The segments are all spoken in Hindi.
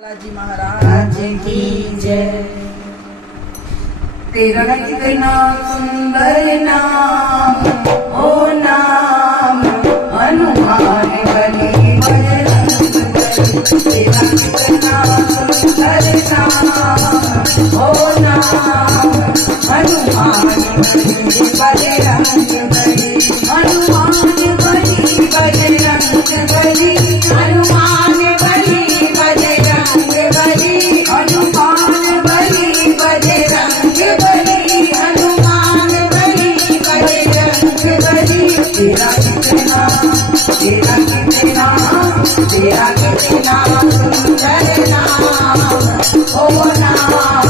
बालाजी महाराज की जय। तेरा कितना सुंदर नाम, ओ नाम हनुमान बली बजरंग बली। तेरा कितना सुंदर नाम, ओ नाम हनुमान बली बजरंग बली। हनुमान बली बजरंग बली, हनुमान बली बजरंग बली, हनुमान बली बजरंग बली, हनुमान बली बजरंग बली। तेरा कितना सुंदर नाम, ओ नाम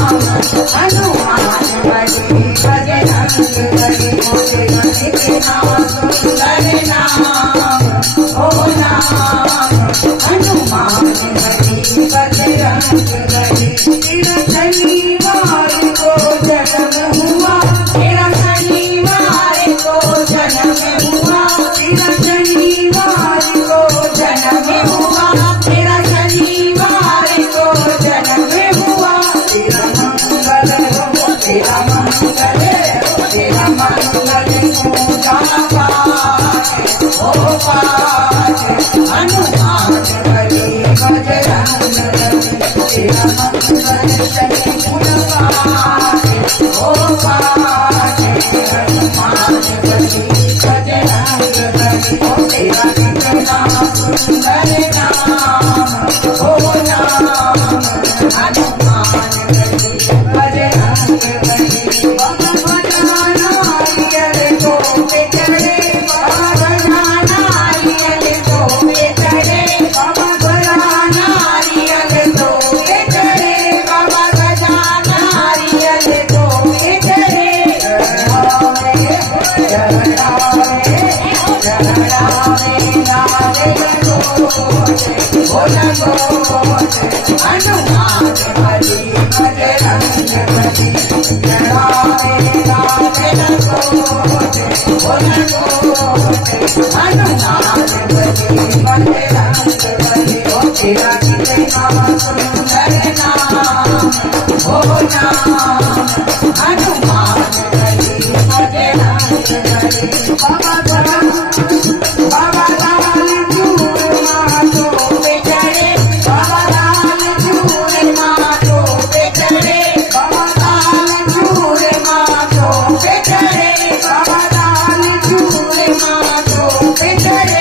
हनुमान बली बजरंग बली। तेरा कितना सुंदर नाम, ओ नाम हनुमान बली बजरंग बली। तेरा शनिवार को जन्म हुआ, तेरा शनिवार को जन्म हुआ, तेरा शनिवार को जन्म हुआ, तेरा शनिवार को जन्म हुआ। तेरा मंगल हो, तेरा मंगल हो, तेरा मंगल पूजा पाठ हो पाठ हनुमान बली बजरंग बली। तेरा मंगल शनि गुण पाठ हो पाठ हनुमान बली बजरंग बली। तेरा कितना सुंदर नाम, ओ नाम हनुमान बली बजरंग बली। बाबा बजाना नारियल को पे चढ़े, बाबा बजाना नारियल को पे चढ़े, बाबा बजाना नारियल को पे चढ़े, बाबा बजाना नारियल को पे चढ़े। हनुमान बली बजरंग बली, हनुमान बली बजरंग बली। तेरा कितना सुंदर नाम, ओ नाम हनुमान बली बजरंग बली। बाबा लाल चूर माथों पे चढ़े, बाबा लाल चूर माथों पे चढ़े, बाबा लाल चूर माथों पे चढ़े, बाबा लाल चूर माथों पे चढ़े।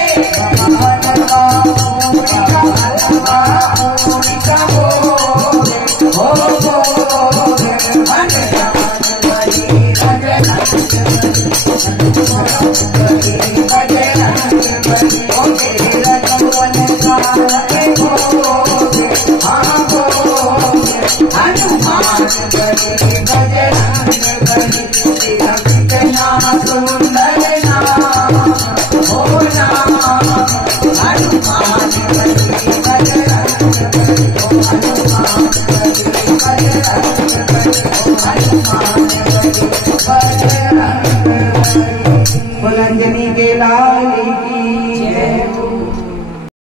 हनुमान बली बजरंग बली। तेरा कितना सुंदर